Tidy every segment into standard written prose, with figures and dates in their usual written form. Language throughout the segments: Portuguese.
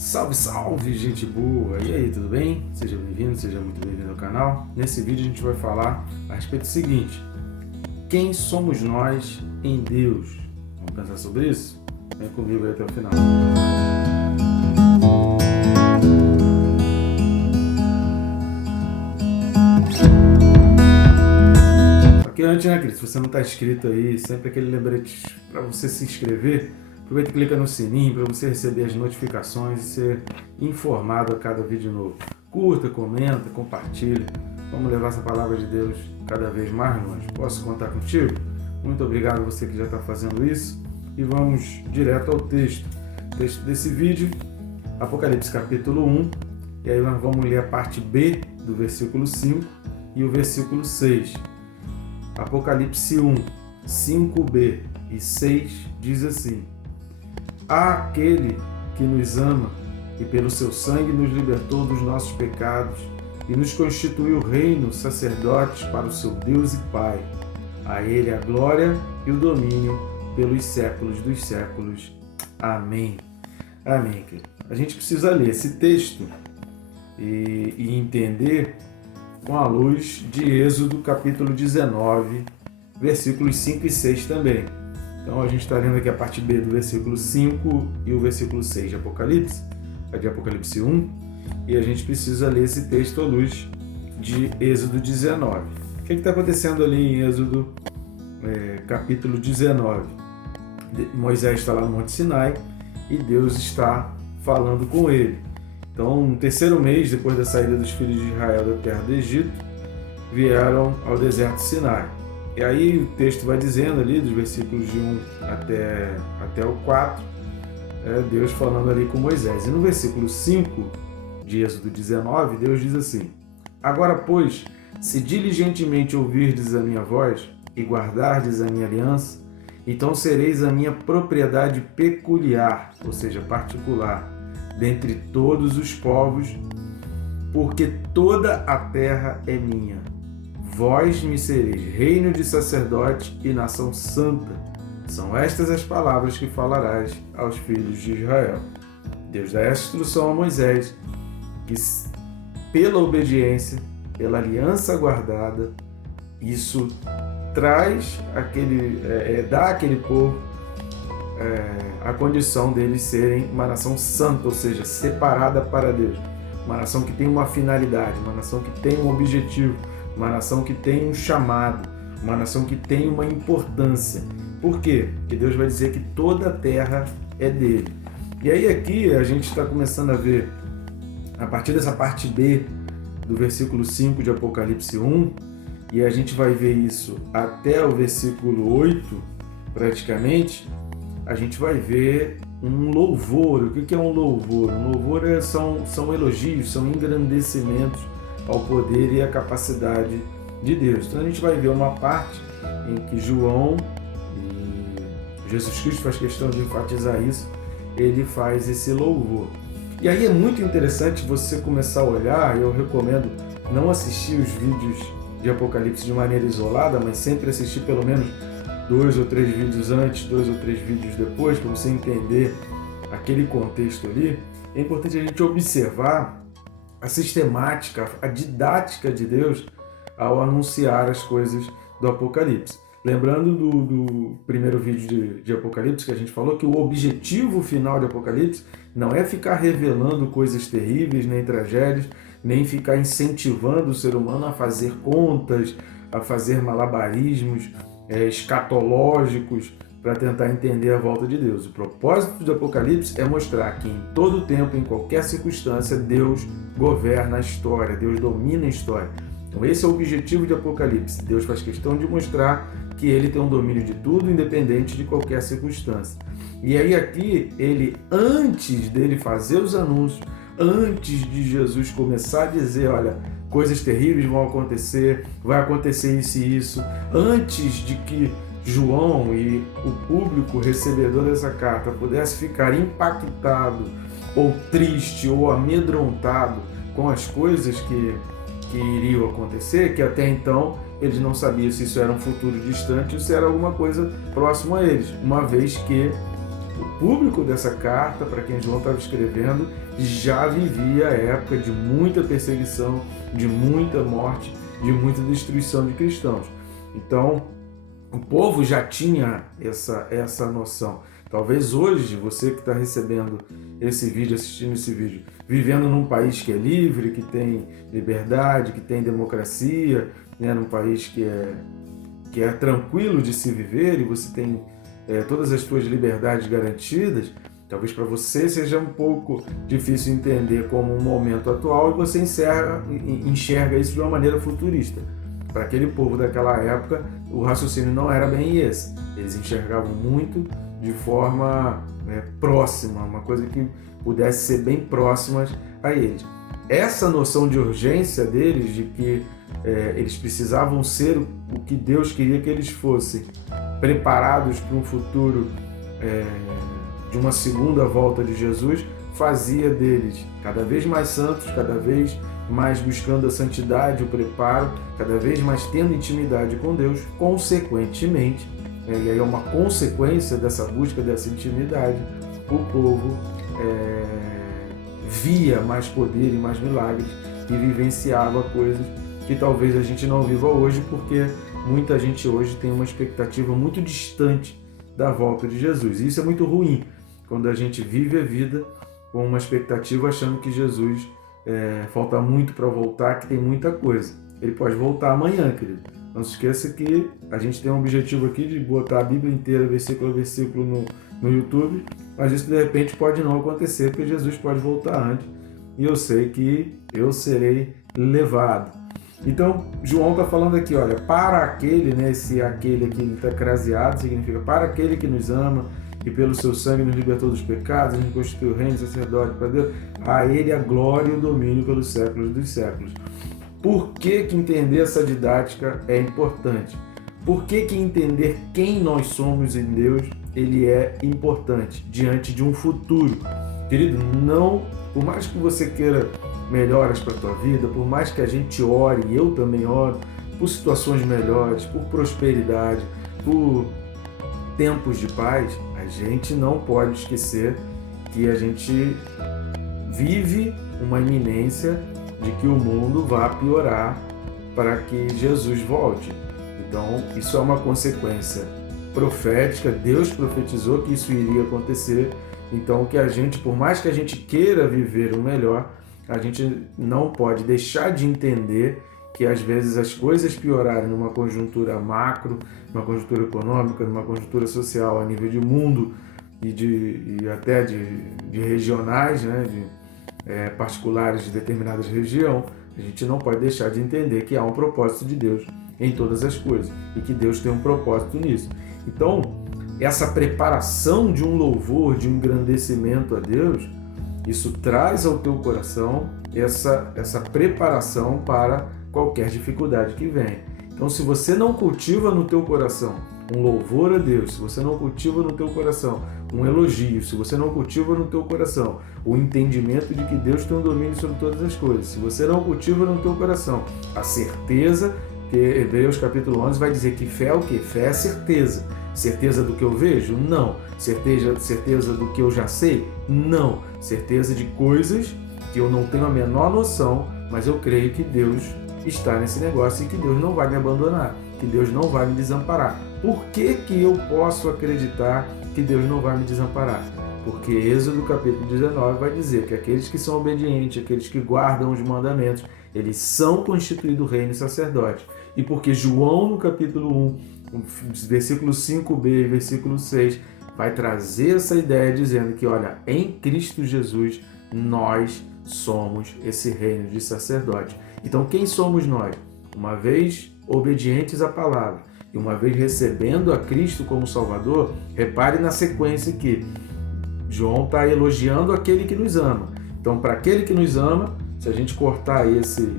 Salve, salve, gente boa! E aí, tudo bem? Seja bem-vindo, seja muito bem-vindo ao canal. Nesse vídeo a gente vai falar a respeito do seguinte: quem somos nós em Deus? Vamos pensar sobre isso? Vem comigo aí até o final. Só que antes, né, querido? Se você não está inscrito aí, sempre aquele lembrete para você se inscrever. Aproveita e clica no sininho para você receber as notificações e ser informado a cada vídeo novo. Curta, comenta, compartilha. Vamos levar essa palavra de Deus cada vez mais longe. Posso contar contigo? Muito obrigado a você que já está fazendo isso. E vamos direto ao texto. O texto desse vídeo, Apocalipse capítulo 1. E aí nós vamos ler a parte B do versículo 5 e o versículo 6. Apocalipse 1, 5b e 6 diz assim: Há aquele que nos ama e pelo seu sangue nos libertou dos nossos pecados e nos constituiu reino, sacerdotes para o seu Deus e Pai. A ele a glória e o domínio pelos séculos dos séculos. Amém. Amém. A gente precisa ler esse texto e entender com a luz de Êxodo capítulo 19, versículos 5 e 6 também. Então a gente está lendo aqui a parte B do versículo 5 e o versículo 6 de Apocalipse 1, e a gente precisa ler esse texto à luz de Êxodo 19. O que está acontecendo ali em Êxodo capítulo 19? Moisés está lá no Monte Sinai e Deus está falando com ele. Então, no terceiro mês, depois da saída dos filhos de Israel da terra do Egito, vieram ao deserto de Sinai. E aí o texto vai dizendo ali, dos versículos de 1 até o 4, Deus falando ali com Moisés. E no versículo 5 de Êxodo 19, Deus diz assim: Agora, pois, se diligentemente ouvirdes a minha voz e guardardes a minha aliança, então sereis a minha propriedade peculiar, ou seja, particular, dentre todos os povos, porque toda a terra é minha. Vós me sereis reino de sacerdote e nação santa. São estas as palavras que falarás aos filhos de Israel. Deus dá essa instrução a Moisés, que pela obediência, pela aliança guardada, isso traz dá àquele povo a condição deles serem uma nação santa, ou seja, separada para Deus. Uma nação que tem uma finalidade, uma nação que tem um objetivo, uma nação que tem um chamado, uma nação que tem uma importância. Por quê? Porque Deus vai dizer que toda a terra é dele. E aí aqui a gente está começando a ver, a partir dessa parte B do versículo 5 de Apocalipse 1, e a gente vai ver isso até o versículo 8, praticamente, a gente vai ver um louvor. O que é um louvor? Um louvor são elogios, são engrandecimentos ao poder e à capacidade de Deus. Então a gente vai ver uma parte em que João, e Jesus Cristo faz questão de enfatizar isso, ele faz esse louvor. E aí é muito interessante você começar a olhar. Eu recomendo não assistir os vídeos de Apocalipse de maneira isolada, mas sempre assistir pelo menos 2 ou 3 vídeos antes, 2 ou 3 vídeos depois, para você entender aquele contexto ali. É importante a gente observar a sistemática, a didática de Deus ao anunciar as coisas do Apocalipse. Lembrando do primeiro vídeo de Apocalipse, que a gente falou que o objetivo final de Apocalipse não é ficar revelando coisas terríveis, nem tragédias, nem ficar incentivando o ser humano a fazer contas, a fazer malabarismos escatológicos para tentar entender a volta de Deus. O propósito do Apocalipse é mostrar que em todo tempo, em qualquer circunstância, Deus governa a história, Deus domina a história. Então esse é o objetivo de Apocalipse. Deus faz questão de mostrar que ele tem um domínio de tudo, independente de qualquer circunstância. E aí aqui, ele, antes dele fazer os anúncios, antes de Jesus começar a dizer, olha, coisas terríveis vão acontecer, vai acontecer isso e isso, antes de que João e o público recebedor dessa carta pudesse ficar impactado, ou triste, ou amedrontado com as coisas que iriam acontecer, que até então eles não sabiam se isso era um futuro distante ou se era alguma coisa próximo a eles, uma vez que o público dessa carta, para quem João estava escrevendo, já vivia a época de muita perseguição, de muita morte, de muita destruição de cristãos. Então, o povo já tinha essa noção. Talvez hoje, você que está recebendo esse vídeo, assistindo esse vídeo, vivendo num país que é livre, que tem liberdade, que tem democracia, né, num país que é tranquilo de se viver e você tem todas as suas liberdades garantidas, talvez para você seja um pouco difícil entender como um momento atual e você enxerga isso de uma maneira futurista. Para aquele povo daquela época, o raciocínio não era bem esse. Eles enxergavam muito de forma próxima, uma coisa que pudesse ser bem próxima a eles. Essa noção de urgência deles, de que eles precisavam ser o que Deus queria que eles fossem, preparados para um futuro de uma segunda volta de Jesus, fazia deles cada vez mais santos, cada vez mais buscando a santidade, o preparo, cada vez mais tendo intimidade com Deus. Consequentemente, e aí é uma consequência dessa busca, dessa intimidade, o povo via mais poder e mais milagres e vivenciava coisas que talvez a gente não viva hoje, porque muita gente hoje tem uma expectativa muito distante da volta de Jesus. E isso é muito ruim, quando a gente vive a vida com uma expectativa achando que Jesus falta muito para voltar, que tem muita coisa. Ele pode voltar amanhã, querido. Não se esqueça que a gente tem um objetivo aqui de botar a Bíblia inteira, versículo a versículo, no YouTube, mas isso de repente pode não acontecer, porque Jesus pode voltar antes, e eu sei que eu serei levado. Então, João está falando aqui, olha, para aquele, né, esse aquele aqui está craseado, significa para aquele que nos ama, e pelo seu sangue nos libertou dos pecados, nos constituiu reino, sacerdote para Deus, a ele a glória e o domínio pelos séculos dos séculos. Por que entender essa didática é importante? Por que entender quem nós somos em Deus, ele é importante diante de um futuro? Querido, não, por mais que você queira melhoras para a tua vida, por mais que a gente ore, e eu também oro, por situações melhores, por prosperidade, por tempos de paz, a gente não pode esquecer que a gente vive uma iminência de que o mundo vá piorar para que Jesus volte. Então, isso é uma consequência profética, Deus profetizou que isso iria acontecer, então que a gente, por mais que a gente queira viver o melhor, a gente não pode deixar de entender que às vezes as coisas piorarem numa conjuntura macro, numa conjuntura econômica, numa conjuntura social a nível de mundo e até de regionais, né, particulares de determinada região, a gente não pode deixar de entender que há um propósito de Deus em todas as coisas e que Deus tem um propósito nisso. Então, essa preparação de um louvor, de um engrandecimento a Deus, isso traz ao teu coração essa preparação para qualquer dificuldade que venha. Então, se você não cultiva no teu coração um louvor a Deus, se você não cultiva no teu coração um elogio, se você não cultiva no teu coração o entendimento de que Deus tem um domínio sobre todas as coisas, se você não cultiva no teu coração a certeza, que Hebreus capítulo 11 vai dizer que fé é o quê? Fé é certeza. Certeza do que eu vejo? Não. Certeza do que eu já sei? Não. Certeza de coisas que eu não tenho a menor noção, mas eu creio que Deus está nesse negócio e que Deus não vai me abandonar, que Deus não vai me desamparar. Por que eu posso acreditar que Deus não vai me desamparar? Porque Êxodo capítulo 19 vai dizer que aqueles que são obedientes, aqueles que guardam os mandamentos, eles são constituídos reino e sacerdote. E porque João no capítulo 1, versículo 5b e versículo 6, vai trazer essa ideia dizendo que, olha, em Cristo Jesus nós somos esse reino de sacerdote. Então, quem somos nós? Uma vez obedientes à palavra e uma vez recebendo a Cristo como Salvador, repare na sequência que João está elogiando aquele que nos ama. Então, para aquele que nos ama, se a gente cortar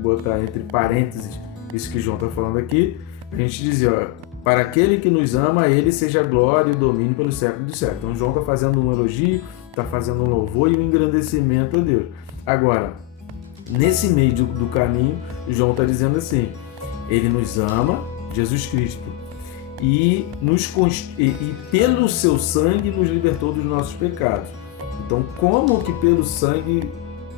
botar entre parênteses isso que João está falando aqui, a gente dizia, ó, para aquele que nos ama, a ele seja a glória e o domínio pelos séculos dos séculos. Então, João está fazendo um elogio, está fazendo um louvor e um engrandecimento a Deus. Agora, nesse meio do caminho, João está dizendo assim, ele nos ama, Jesus Cristo, e pelo seu sangue nos libertou dos nossos pecados. Então, como que pelo sangue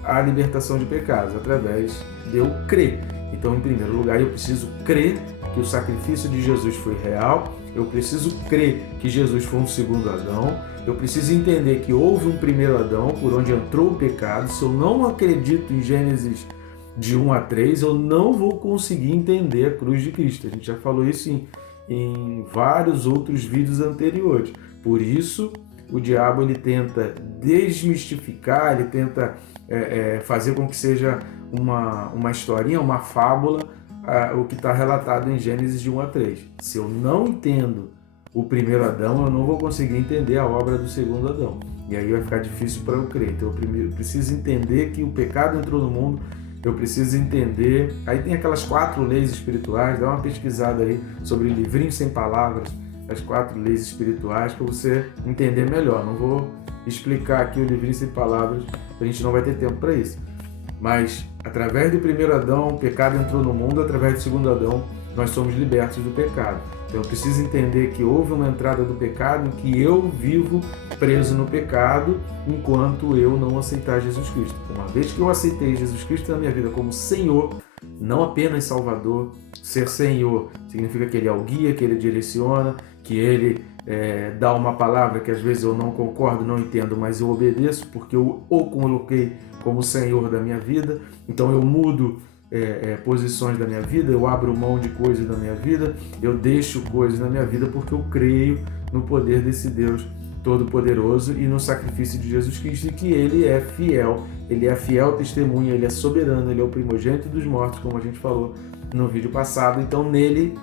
há libertação de pecados? Através de eu crer. Então, em primeiro lugar, eu preciso crer que o sacrifício de Jesus foi real, eu preciso crer que Jesus foi um segundo Adão, eu preciso entender que houve um primeiro Adão por onde entrou o pecado. Se eu não acredito em Gênesis de 1 a 3, eu não vou conseguir entender a cruz de Cristo. A gente já falou isso em vários outros vídeos anteriores. Por isso, o diabo ele tenta desmistificar, ele tenta fazer com que seja uma historinha, uma fábula, o que está relatado em Gênesis de 1 a 3. Se eu não entendo o primeiro Adão, eu não vou conseguir entender a obra do segundo Adão. E aí vai ficar difícil para eu crer. Então eu preciso entender que o pecado entrou no mundo, eu preciso entender... Aí tem aquelas 4 leis espirituais, dá uma pesquisada aí sobre livrinho sem palavras, as 4 leis espirituais, para você entender melhor. Não vou explicar aqui o livrinho sem palavras, a gente não vai ter tempo para isso. Mas através do primeiro Adão, o pecado entrou no mundo, através do segundo Adão, nós somos libertos do pecado. Então eu preciso entender que houve uma entrada do pecado, que eu vivo preso no pecado enquanto eu não aceitar Jesus Cristo. Uma vez que eu aceitei Jesus Cristo na minha vida como Senhor, não apenas Salvador, ser Senhor significa que Ele é o guia, que Ele direciona, que Ele dá uma palavra que às vezes eu não concordo, não entendo, mas eu obedeço porque eu o coloquei como Senhor da minha vida. Então eu mudo posições da minha vida, eu abro mão de coisas da minha vida, eu deixo coisas na minha vida porque eu creio no poder desse Deus Todo-Poderoso e no sacrifício de Jesus Cristo, e que Ele é fiel testemunha, Ele é soberano, Ele é o primogênito dos mortos, como a gente falou no vídeo passado. Então nele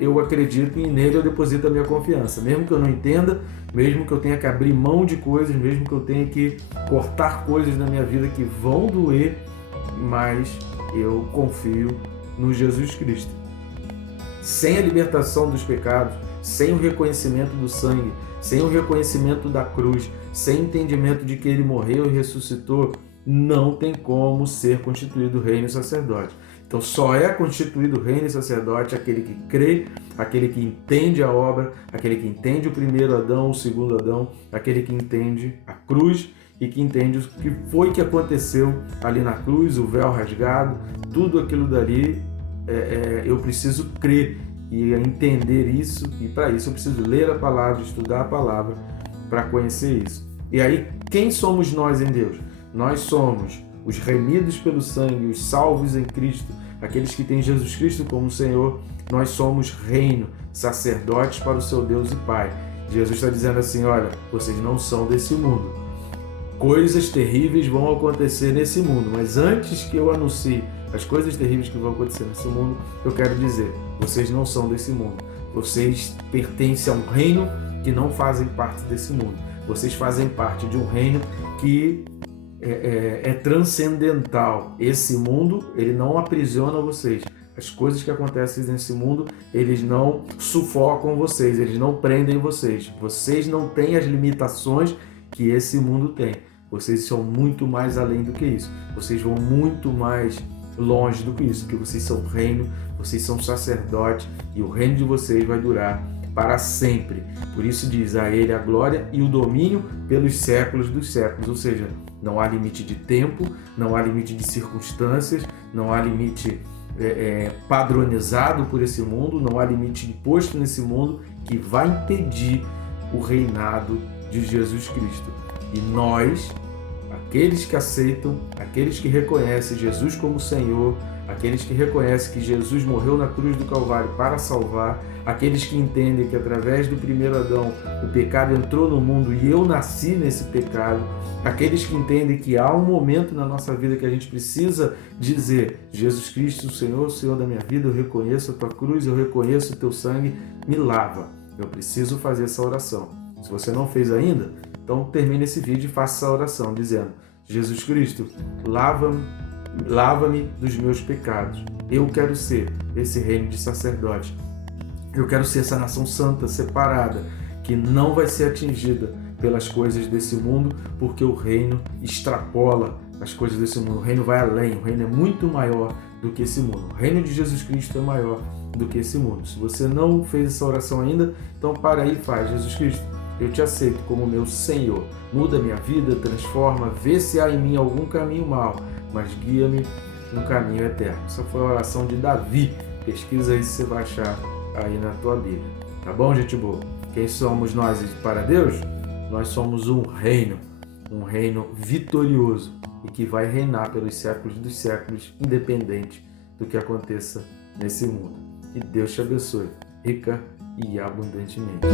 eu acredito e nele eu deposito a minha confiança, mesmo que eu não entenda, mesmo que eu tenha que abrir mão de coisas, mesmo que eu tenha que cortar coisas na minha vida que vão doer, mas eu confio no Jesus Cristo. Sem a libertação dos pecados, sem o reconhecimento do sangue, sem o reconhecimento da cruz, sem entendimento de que Ele morreu e ressuscitou, não tem como ser constituído reino e sacerdote. Então só é constituído reino e sacerdote aquele que crê, aquele que entende a obra, aquele que entende o primeiro Adão, o segundo Adão, aquele que entende a cruz e que entende o que foi que aconteceu ali na cruz, o véu rasgado, tudo aquilo dali. Eu preciso crer e entender isso, e para isso eu preciso ler a palavra, estudar a palavra para conhecer isso. E aí, quem somos nós em Deus? Nós somos os remidos pelo sangue, os salvos em Cristo, aqueles que têm Jesus Cristo como Senhor. Nós somos reino, sacerdotes para o seu Deus e Pai. Jesus está dizendo assim: olha, vocês não são desse mundo. Coisas terríveis vão acontecer nesse mundo, mas antes que eu anuncie as coisas terríveis que vão acontecer nesse mundo, eu quero dizer, vocês não são desse mundo. Vocês pertencem a um reino que não fazem parte desse mundo. Vocês fazem parte de um reino que é transcendental. Esse mundo, ele não aprisiona vocês. As coisas que acontecem nesse mundo, eles não sufocam vocês, eles não prendem vocês. Vocês não têm as limitações que esse mundo tem. Vocês são muito mais além do que isso. Vocês vão muito mais longe do que isso, porque vocês são reino, vocês são sacerdotes e o reino de vocês vai durar para sempre. Por isso diz: a Ele a glória e o domínio pelos séculos dos séculos. Ou seja, não há limite de tempo, não há limite de circunstâncias, não há limite padronizado por esse mundo, não há limite posto nesse mundo que vai impedir o reinado de Jesus Cristo. E nós, aqueles que aceitam, aqueles que reconhecem Jesus como Senhor, aqueles que reconhecem que Jesus morreu na cruz do Calvário para salvar, aqueles que entendem que através do primeiro Adão o pecado entrou no mundo e eu nasci nesse pecado, aqueles que entendem que há um momento na nossa vida que a gente precisa dizer: Jesus Cristo, Senhor, Senhor da minha vida, eu reconheço a tua cruz, eu reconheço o teu sangue, me lava. Eu preciso fazer essa oração. Se você não fez ainda, então termine esse vídeo e faça essa oração dizendo: Jesus Cristo, lava-me dos meus pecados. Eu quero ser esse reino de sacerdote. Eu quero ser essa nação santa, separada, que não vai ser atingida pelas coisas desse mundo, porque o reino extrapola as coisas desse mundo. O reino vai além, o reino é muito maior do que esse mundo. O reino de Jesus Cristo é maior do que esse mundo. Se você não fez essa oração ainda, então para aí e faz. Jesus Cristo, eu te aceito como meu Senhor. Muda minha vida, transforma, vê se há em mim algum caminho mau, mas guia-me no caminho eterno. Essa foi a oração de Davi. Pesquisa aí se você vai achar aí na tua Bíblia. Tá bom, gente boa? Quem somos nós para Deus? Nós somos um reino vitorioso e que vai reinar pelos séculos dos séculos, independente do que aconteça nesse mundo. Que Deus te abençoe, rica e abundantemente.